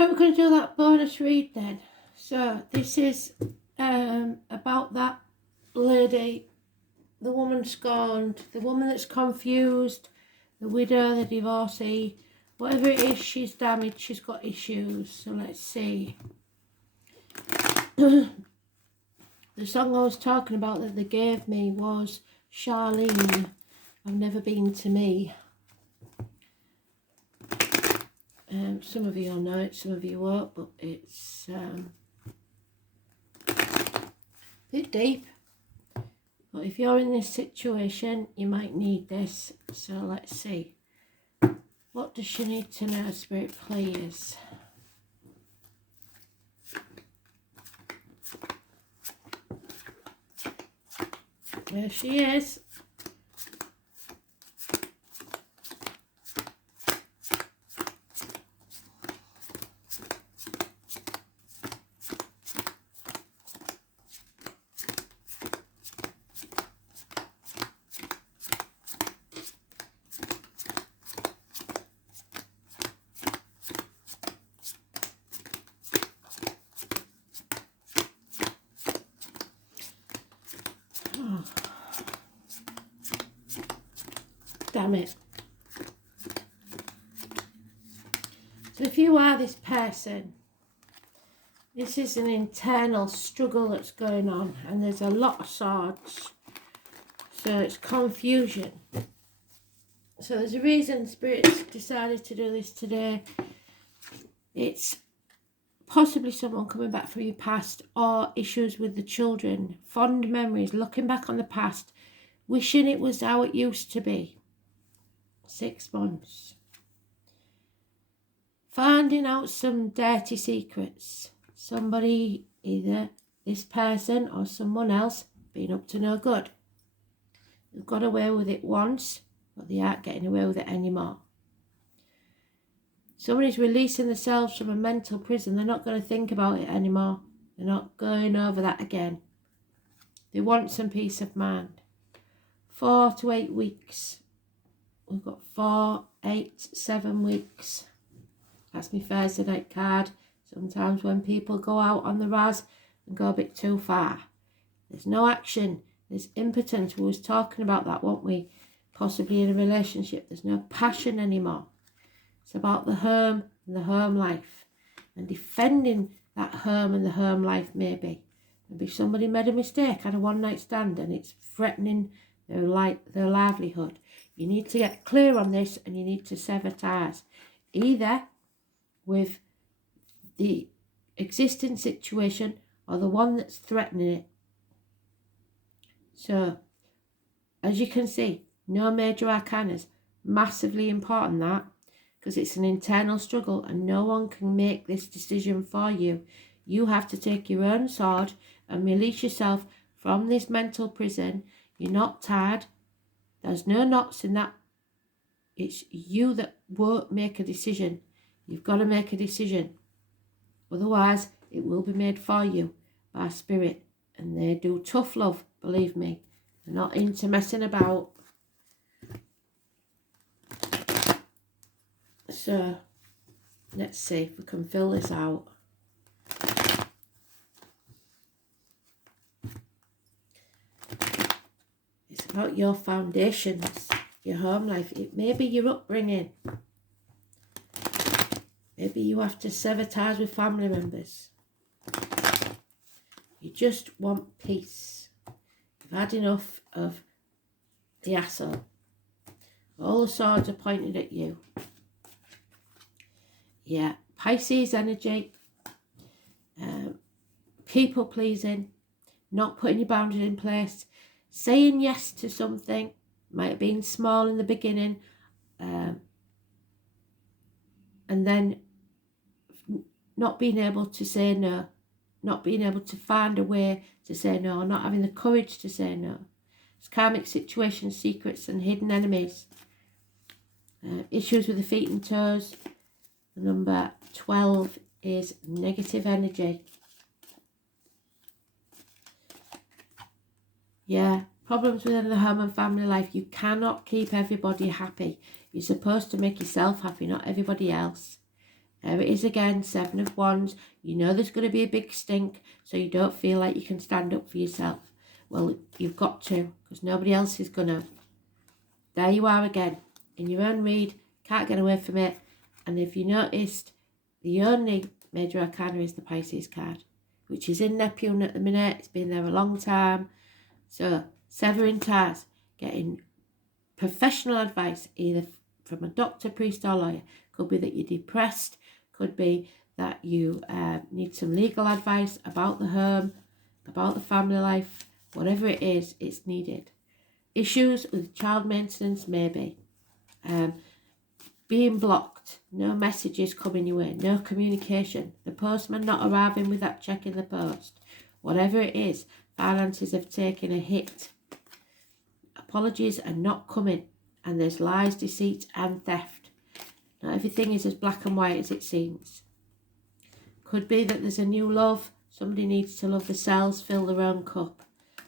We're going to do that bonus read then. So this is about that lady, the woman scorned, the woman that's confused, the widow, the divorcee, whatever it is, she's damaged, she's got issues. So let's see. The song I was talking about that they gave me was Charlene, I've Never Been to Me. Some of you will know it, some of you won't, but it's a bit deep. But if you're in this situation, you might need this. So let's see. What does she need to know, Spirit, please? There she is. Damn it. So if you are this person, this is an internal struggle that's going on, and there's a lot of swords. So it's confusion. So there's a reason Spirit's decided to do this today. It's possibly someone coming back from your past, or issues with the children, fond memories, looking back on the past, wishing it was how it used to be. 6 months. Finding out some dirty secrets. Somebody, either this person or someone else, been up to no good. They've got away with it once, but they aren't getting away with it anymore. Somebody's releasing themselves from a mental prison. They're not going to think about it anymore. They're not going over that again. They want some peace of mind. 4 to 8 weeks. We've got 4, 8, 7 weeks. That's my Thursday night card. Sometimes when people go out on the raz and go a bit too far, there's no action. There's impotence. We was talking about that, weren't we? Possibly in a relationship. There's no passion anymore. It's about the home and the home life. And defending that home and the home life, maybe. Maybe somebody made a mistake, had a one-night stand, and it's threatening their livelihood. You need to get clear on this, and you need to sever ties. Either with the existing situation or the one that's threatening it. So, as you can see, no major arcanas. Massively important that, because it's an internal struggle and no one can make this decision for you. You have to take your own sword and release yourself from this mental prison. You're not tied. There's no knots in that. It's you that won't make a decision. You've got to make a decision. Otherwise, it will be made for you by Spirit. And they do tough love, believe me. They're not into messing about. So, let's see if we can fill this out. It's about your foundations, your home life. It may be your upbringing. Maybe you have to sever ties with family members. You just want peace. You've had enough of the asshole. All the swords are pointed at you. Yeah, Pisces energy. People pleasing. Not putting your boundaries in place. Saying yes to something. Might have been small in the beginning. And then not being able to say no. Not being able to find a way to say no. Not having the courage to say no. It's karmic situations, secrets and hidden enemies. Issues with the feet and toes. Number 12 is negative energy. Yeah, problems within the home and family life. You cannot keep everybody happy. You're supposed to make yourself happy, not everybody else. There it is again, 7 of Wands. You know there's going to be a big stink, so you don't feel like you can stand up for yourself. Well, you've got to, because nobody else is going to. There you are again, in your own read, can't get away from it. And if you noticed, the only major arcana is the Pisces card, which is in Neptune at the minute. It's been there a long time. So, severing ties, getting professional advice, either from a doctor, priest or lawyer. Could be that you're depressed, could be that you need some legal advice about the home, about the family life, whatever it is, it's needed. Issues with child maintenance, maybe. Being blocked, no messages coming your way, no communication, the postman not arriving with that check in the post. Whatever it is, finances have taken a hit. Apologies are not coming, and there's lies, deceit and theft. Not everything is as black and white as it seems. Could be that there's a new love. Somebody needs to love themselves, fill their own cup.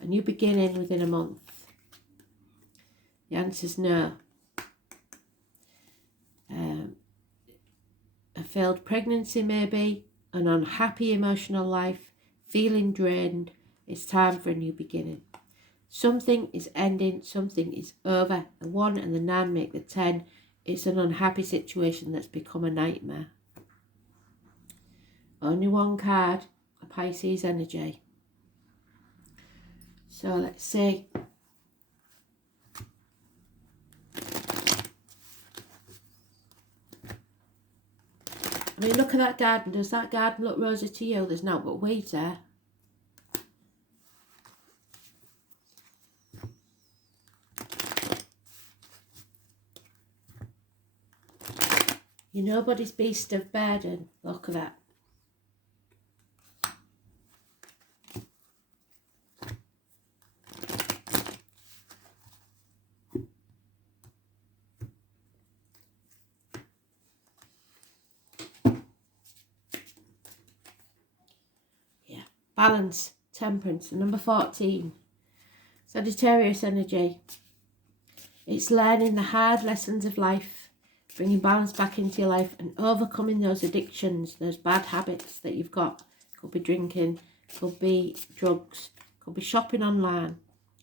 A new beginning within a month. The answer's no. A failed pregnancy maybe, an unhappy emotional life, feeling drained. It's time for a new beginning. Something is ending, something is over. The 1 and the 9 make the 10. It's an unhappy situation that's become a nightmare. Only one card, a Pisces energy. So let's see. I mean, look at that garden. Does that garden look rosy to you? There's not but weeds there. You're nobody's beast of burden. Look at that. Yeah. Balance, temperance, and number 14. Sagittarius energy. It's learning the hard lessons of life, bringing balance back into your life and overcoming those addictions, those bad habits that you've got. Could be drinking, could be drugs, could be shopping online.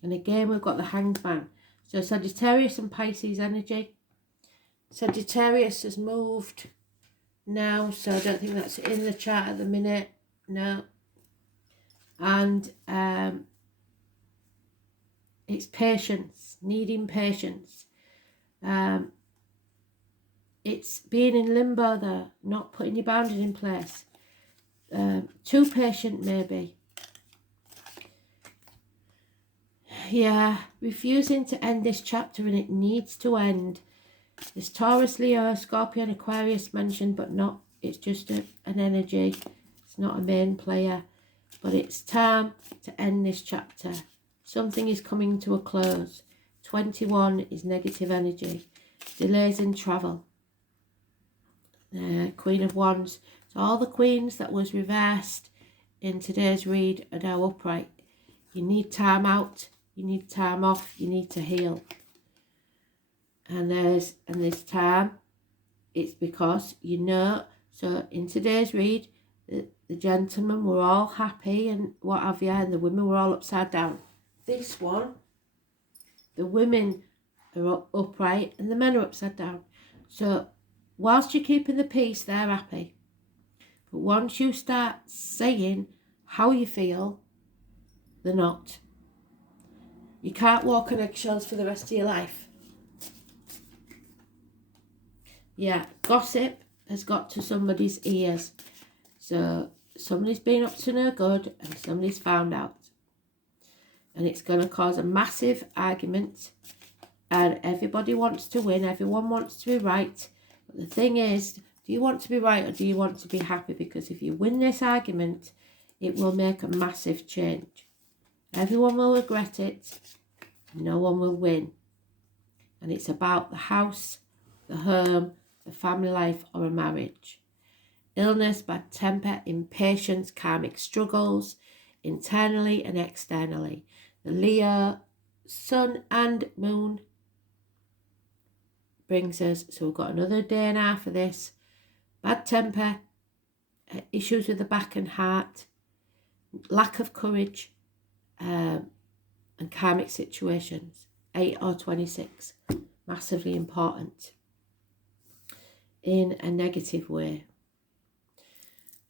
And again, we've got the Hanged Man. So Sagittarius and Pisces energy. Sagittarius has moved now, so I don't think that's in the chart at the minute. No. And it's patience, needing patience. It's being in limbo there, not putting your boundaries in place. Too patient maybe. Yeah, refusing to end this chapter, and it needs to end. There's Taurus, Leo, Scorpion, Aquarius mentioned, but not, it's just an energy. It's not a main player. But it's time to end this chapter. Something is coming to a close. 21 is negative energy. Delays in travel. Queen of Wands. So all the queens that was reversed in today's read are now upright. You need time out. You need time off. You need to heal. And this time, it's because you know. So in today's read, the gentlemen were all happy and what have you, and the women were all upside down. This one, the women are upright and the men are upside down. So whilst you're keeping the peace, they're happy. But once you start saying how you feel, they're not. You can't walk on eggshells for the rest of your life. Yeah, gossip has got to somebody's ears. So somebody's been up to no good and somebody's found out. And it's going to cause a massive argument. And everybody wants to win. Everyone wants to be right. But the thing is, do you want to be right or do you want to be happy? Because if you win this argument, it will make a massive change. Everyone will regret it. No one will win. And it's about the house, the home, the family life or a marriage. Illness, bad temper, impatience, karmic struggles, internally and externally. The Leo, Sun and Moon brings us, so we've got another day and a half of this, bad temper, issues with the back and heart, lack of courage, and karmic situations. 8 or 26, massively important in a negative way.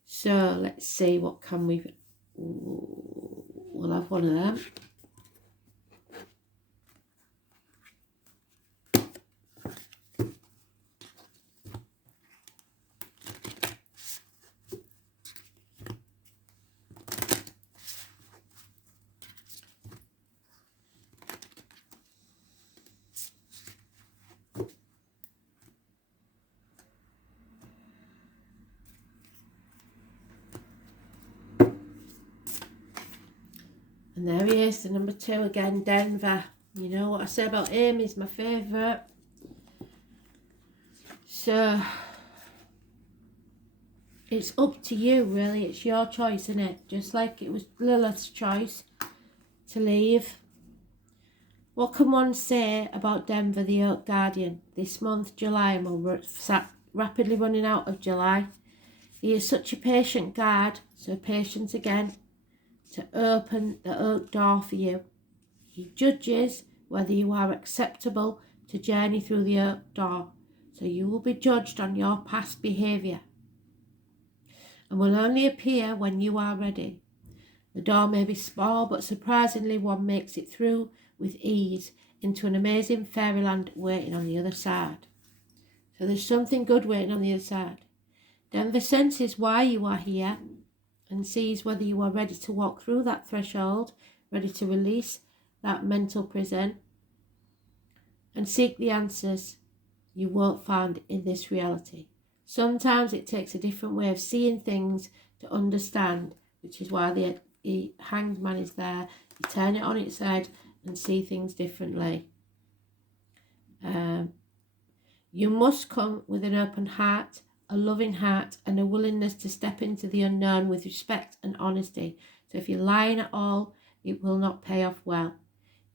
So let's see, what can we... We'll have one of them. And there he is, the number 2 again, Denver. You know what I say about him, he's my favourite. So, it's up to you, really. It's your choice, isn't it? Just like it was Lilith's choice to leave. What can one say about Denver, the Oak Guardian? This month, July, and we're rapidly running out of July. He is such a patient guard, so patience again, to open the oak door for you. He judges whether you are acceptable to journey through the oak door, so you will be judged on your past behaviour and will only appear when you are ready. The door may be small, but surprisingly one makes it through with ease into an amazing fairyland waiting on the other side. So there's something good waiting on the other side. Denver senses why you are here and sees whether you are ready to walk through that threshold, ready to release that mental prison and seek the answers you won't find in this reality. Sometimes it takes a different way of seeing things to understand, which is why the hanged man is there. You turn it on its head and see things differently. You must come with an open heart, a loving heart, and a willingness to step into the unknown with respect and honesty. So if you're lying at all, it will not pay off well.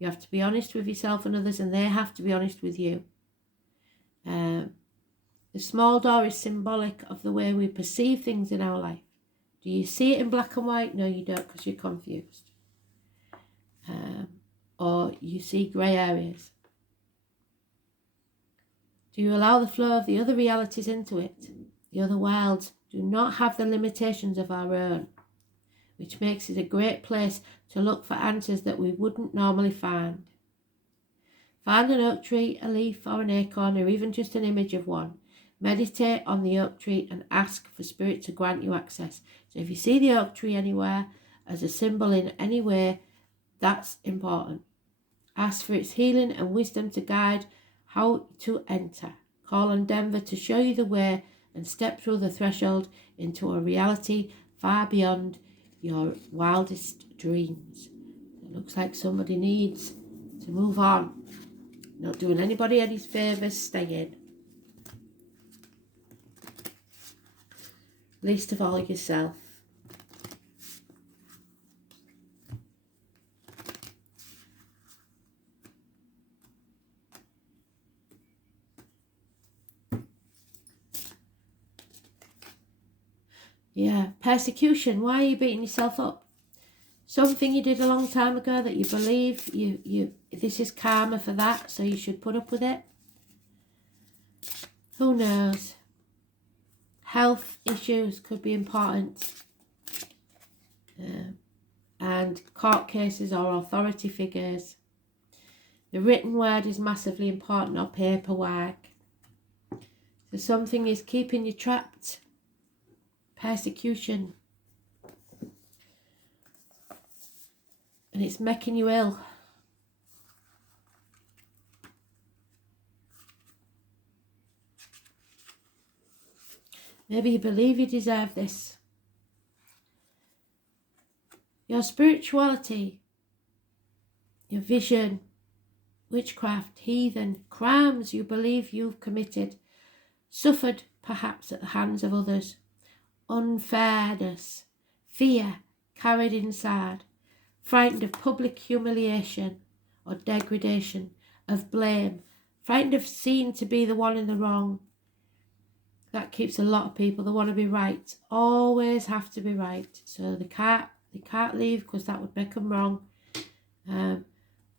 You have to be honest with yourself and others, and they have to be honest with you. The small door is symbolic of the way we perceive things in our life. Do you see it in black and white? No, you don't, because you're confused. Or you see grey areas. Do you allow the flow of the other realities into it? The other worlds do not have the limitations of our own, which makes it a great place to look for answers that we wouldn't normally find. Find an oak tree, a leaf or an acorn, or even just an image of one. Meditate on the oak tree and ask for Spirit to grant you access. So if you see the oak tree anywhere as a symbol in any way, that's important. Ask for its healing and wisdom to guide how to enter. Call on Denver to show you the way and step through the threshold into a reality far beyond your wildest dreams. It looks like somebody needs to move on. Not doing anybody any favours, staying. Least of all yourself. Yeah, persecution. Why are you beating yourself up? Something you did a long time ago that you believe this is karma for that, so you should put up with it. Who knows? Health issues could be important. And court cases or authority figures. The written word is massively important, or paperwork. So something is keeping you trapped. Persecution. And it's making you ill. Maybe you believe you deserve this. Your spirituality, your vision, witchcraft, heathen, crimes you believe you've committed, suffered perhaps at the hands of others, unfairness, fear carried inside, frightened of public humiliation or degradation, of blame, frightened of seen to be the one in the wrong. That keeps a lot of people, they want to be right. Always have to be right. So they can't leave because that would make them wrong.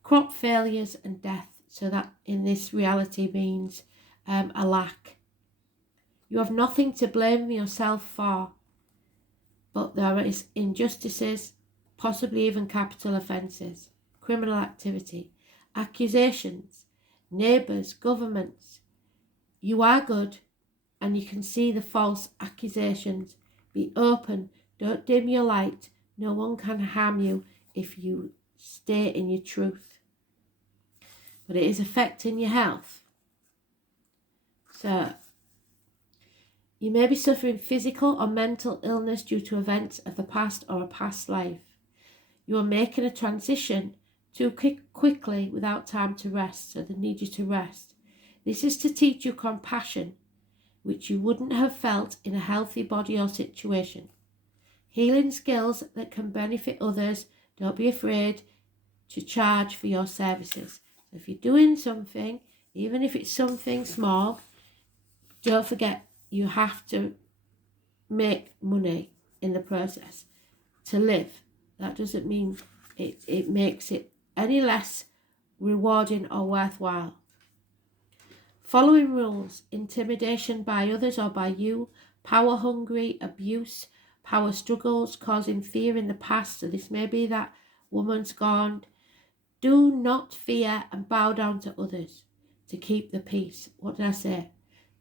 Crop failures and death. So that in this reality means a lack. You have nothing to blame yourself for, but there is injustices, possibly even capital offences, criminal activity, accusations, neighbours, governments. You are good and you can see the false accusations. Be open, don't dim your light. No one can harm you if you stay in your truth. But it is affecting your health. So, you may be suffering physical or mental illness due to events of the past or a past life. You are making a transition too quickly without time to rest, so they need you to rest. This is to teach you compassion, which you wouldn't have felt in a healthy body or situation. Healing skills that can benefit others. Don't be afraid to charge for your services. So if you're doing something, even if it's something small, don't forget you have to make money in the process to live. That doesn't mean it makes it any less rewarding or worthwhile. Following rules, intimidation by others or by you, power hungry, abuse, power struggles causing fear in the past. So this may be that woman scorned. Do not fear and bow down to others to keep the peace. What did I say?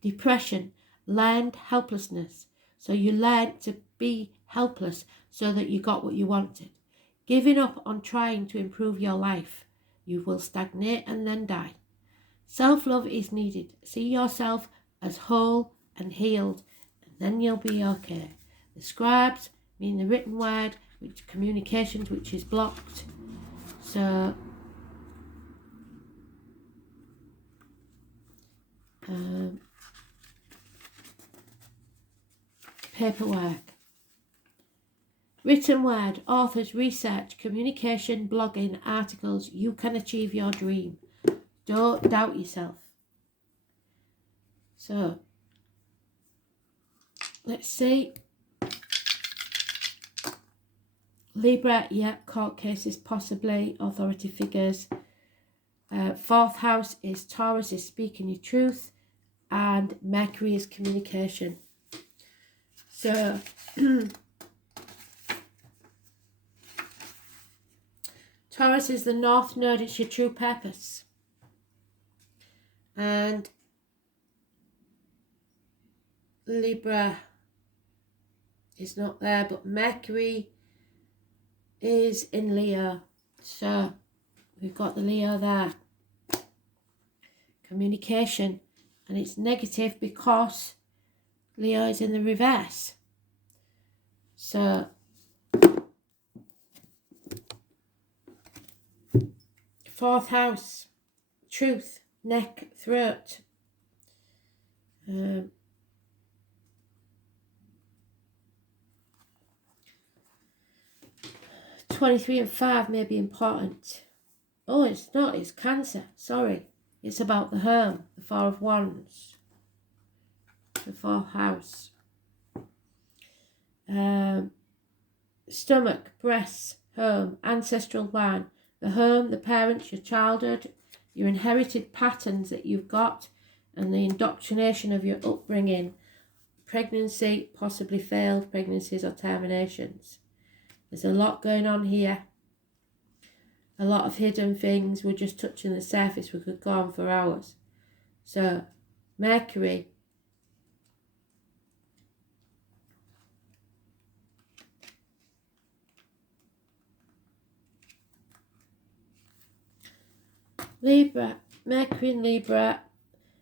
Depression, learned helplessness. So you learned to be helpless so that you got what you wanted. Giving up on trying to improve your life. You will stagnate and then die. Self-love is needed. See yourself as whole and healed, and then you'll be okay. The scribes mean the written word, which communications, which is blocked. So paperwork. Written word, authors, research, communication, blogging, articles. You can achieve your dream. Don't doubt yourself. So, let's see. Libra, yeah, court cases possibly, authority figures. Fourth house is Taurus, is speaking your truth, and Mercury is communication. So, Taurus is the north node, it's your true purpose. And Libra is not there, but Mercury is in Leo. So we've got the Leo there. Communication. And it's negative because Leo is in the reverse. So fourth house, truth, neck, throat. 23 and 5 may be important. Oh, it's not, it's Cancer, sorry. It's about the home, the Four of Wands, the fourth house. Stomach, breasts, home, ancestral line. The home, the parents, your childhood, your inherited patterns that you've got, and the indoctrination of your upbringing. Pregnancy, possibly failed pregnancies or terminations. There's a lot going on here. A lot of hidden things. We're just touching the surface. We could go on for hours. So, Mercury. Libra. Mercury in Libra.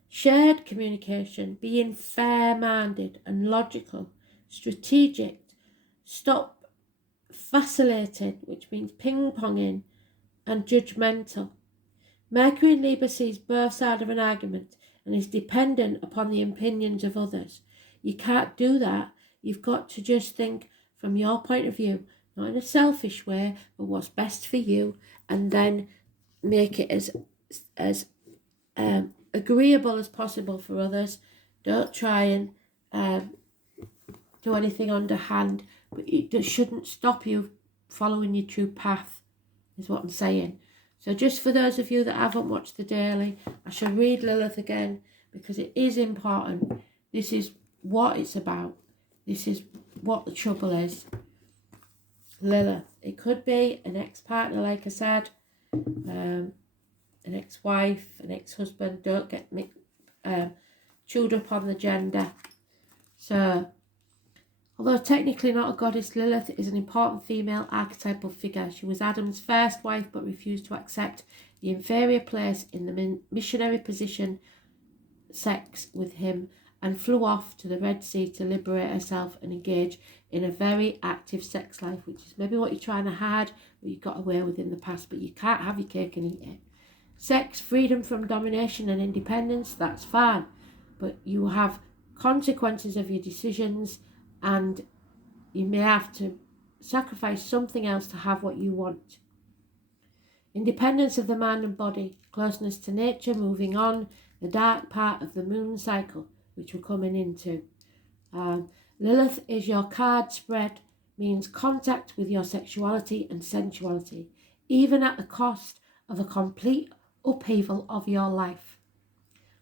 Shared communication. Being fair-minded and logical. Strategic. Stop vacillating, which means ping-ponging, and judgmental. Mercury in Libra sees both sides of an argument and is dependent upon the opinions of others. You can't do that. You've got to just think from your point of view, not in a selfish way, but what's best for you, and then make it as agreeable as possible for others. Don't try and do anything underhand, but it shouldn't stop you following your true path, is what I'm saying. So just for those of you that haven't watched the daily, I shall read Lilith again because it is important. This is what it's about. This is what the trouble is. Lilith. It could be an ex-partner, like I said, an ex-wife, an ex-husband. Don't get chewed up on the gender. So, although technically not a goddess, Lilith is an important female archetypal figure. She was Adam's first wife but refused to accept the inferior place in the missionary position sex with him and flew off to the Red Sea to liberate herself and engage in a very active sex life, which is maybe what you're trying to hide, what you got away with in the past, but you can't have your cake and eat it. Sex, freedom from domination and independence, that's fine, but you have consequences of your decisions and you may have to sacrifice something else to have what you want. Independence of the mind and body, closeness to nature, moving on, the dark part of the moon cycle, which we're coming into. Lilith is your card spread, means contact with your sexuality and sensuality, even at the cost of a complete upheaval of your life.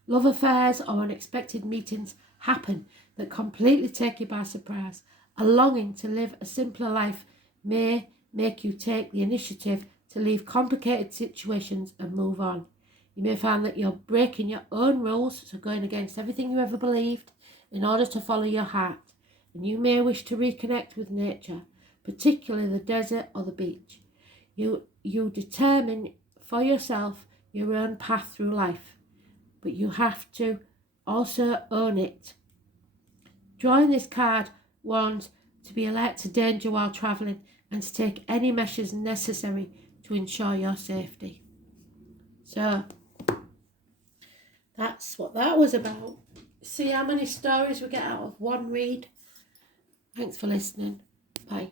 Love affairs or unexpected meetings happen that completely take you by surprise. A longing to live a simpler life may make you take the initiative to leave complicated situations and move on. You may find that you're breaking your own rules, so going against everything you ever believed in order to follow your heart. And you may wish to reconnect with nature, particularly the desert or the beach. You determine for yourself your own path through life, but you have to also own it. Drawing this card warns to be alert to danger while travelling and to take any measures necessary to ensure your safety. So, that's what that was about. See how many stories we get out of one read. Thanks for listening. Bye.